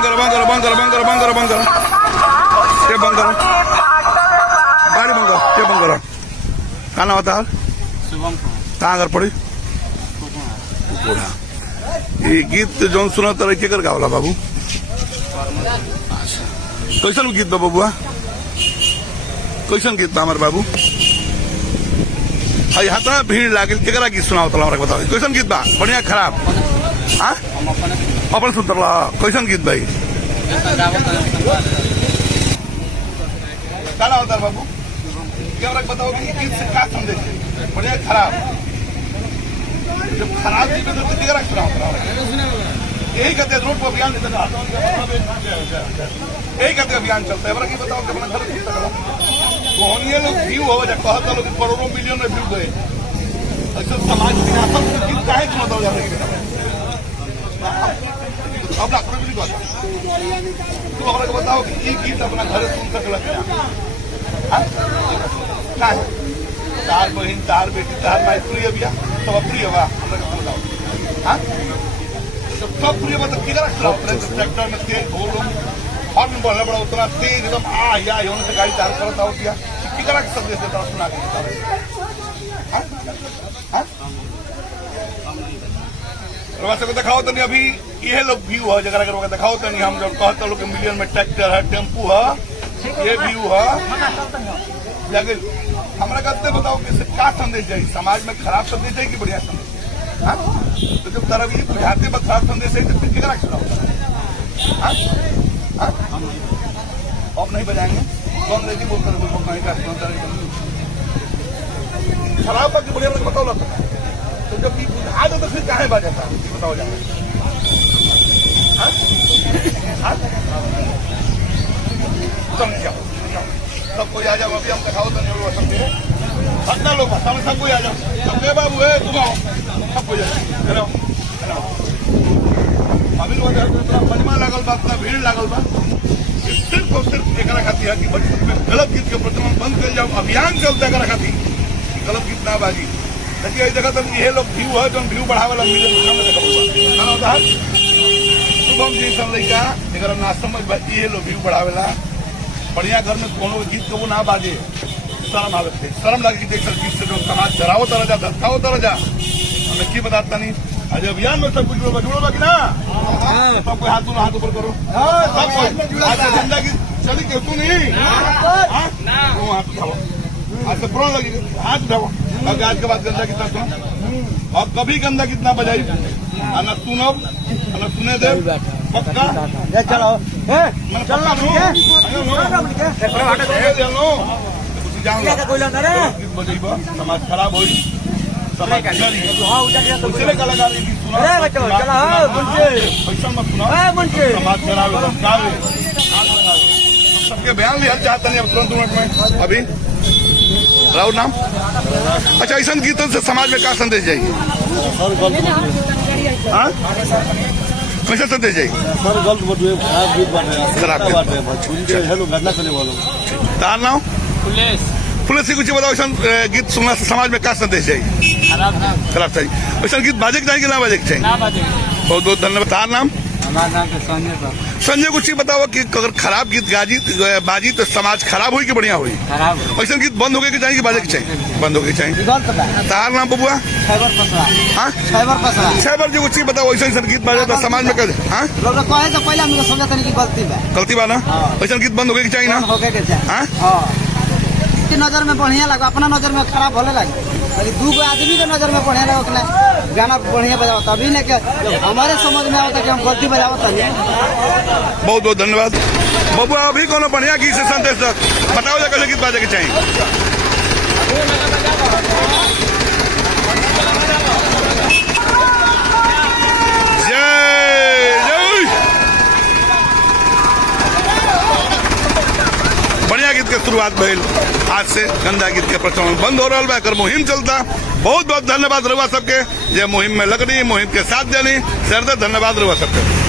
बंद करो बंद करो बंद करो बंद करो बंद करो बंद करो टेप बंद करो गाड़ी बंद करो टेप बंद करो क्या नाम होता है कहाँ घर पड़ी ये गीत जो सुना तो के कर गावला बाबू कैसन गीत बा बबुआ कैसन गीत बा हमारे बाबू यहाँ तो भीड़ लागल केकरा गीत सुनाओ तो हमारा बताओ कैसन गीत बा बढ़िया खराब हाँ अपन सुन तरला कैसन गीत भाई क्या होता है बाबू क्या बताओ गीत से क्या संदेश है बढ़िया खराब जब खराब चीज में तो केकरा सुनाओ यही कहते हैं रोड पर अभियान यही कहते अभियान चलता है बड़ा बताओ कि अपना घर लोग व्यू हो जाए कहता लोग करोड़ों मिलियन में व्यू गए ऐसे समाज गीत काहे सुनाता जा रही अब तुम हमारे बताओ कि ये गीत अपना घर सुन सकला क्या तार बहन तार बेटी तार माई प्रिय बिया सब अप्रिय बा बताओ सब प्रिय मतलब किधर ट्रैक्टर में तेल घोड़ों हॉर्न बढ़ा बड़ा उतना तेज एकदम या होने से गाड़ी चार करता हो क्या किधर संदेश देता सुना के को दिखाओ तो नहीं अभी ये लोग व्यू है जगह अगर दिखाओ तो नहीं हम जब कहते लोग मिलियन में ट्रैक्टर है टेम्पू है ये व्यू है हमारा कहते बताओ कि क्या संदेश जाए समाज में खराब संदेश जाए कि बढ़िया संदेश तो जब तरफ ये बुझाते में खराब संदेश है तो फिर किधर खिलाओ अब नहीं बजाएंगे कौन रेडी बोलकर नहीं खराब बात बढ़िया बताओ लगता तो जब ये बुझा दो तो फिर कहाँ बजाता बताओ जाए सब कोई आ जाओ अभी हम दिखाओ तो नहीं समझे कितना लोग सब कोई आ जाओ सबके बाबू है तुम आओ सब कोई जाओ अभी मजमा लागल बा इतना भीड़ लागल बा सिर्फ और सिर्फ एक खाती है कि बचपन में गलत गीत के प्रचलन बंद कर जाओ अभियान चलता है खाती गलत गीत ना बाजी देखिए इस जगह तो ये लोग व्यू है जो व्यू बढ़ावे ला मिले शुभम जी सब लड़का एक ना समझ ये लोग व्यू बढ़ावे ला बढ़िया घर में कोनो गीत को ना बाजे शर्म आवे थे शर्म लगे देख सर गीत से जो समाज जराओ तरह जा धक्काओ तरह जा हमें की बताता नहीं आज अभियान में सब कुछ जुड़ोगा कि ना सबको हाथ ऊपर करो सब आज झंडा की चली के तू नहीं हाथ उठाओ आज से प्रो लगी हाथ उठाओ अब आज के बाद गंदा कितना सुनो और कभी गंदा कितना बजाई ना सुनो ना सुने दे पक्का चलो समाज खराब हो समाज कलाकार समाज खराब सबके बयान लिया चाहता नहीं अब तुरंत मिनट में अभी राहुल नाम अच्छा ऐसा गीतों से समाज में क्या संदेश जाएगी कैसा संदेश जाएगी सर गलत बटुए खराब गीत बाटे खराब घटना चले वालों तार नाम पुलिस से कुछ बताओ ऐसा गीत सुनना से समाज में क्या संदेश जाएगी खराब चाहिए ऐसा गीत बाजे चाहिए कि ना बाजे चाहिए बहुत बहुत धन्यवाद तार नाम संजय कुछ बताओ कि अगर खराब गीत बाजी तो समाज खराब हुई कि बढ़िया हुई ऐसा गीत बंद हो गए कि चाहिए कि बाजे के चाहिए बंद हो गए चाहिए तार नाम बबुआ छबर जो कुछ बताओ ऐसा गीत बाजे तो समाज में गलती बा ना ऐसा गीत बंद हो गए कि चाहिए ना नजर में बढ़िया लगा अपना नजर में खराब होने लगे दू गो आदमी के नजर में बढ़िया लगा गाना बढ़िया बजाओ तभी न हमारे समझ में आता कि हम गलती बजाओ तभी बहुत बहुत धन्यवाद बबुआ अभी कोनो बढ़िया गीत से संदेश बताओ जा कैसे गीत बाजे के चाहिए बढ़िया गीत के शुरुआत भइल आज से गंदा गीत के प्रचलन बंद हो रहा है एकर मुहिम चलता बहुत बहुत धन्यवाद रहुआ सबके जे मुहिम में लगनी मुहिम के साथ देनी सर धन्यवाद रहुआ सबके।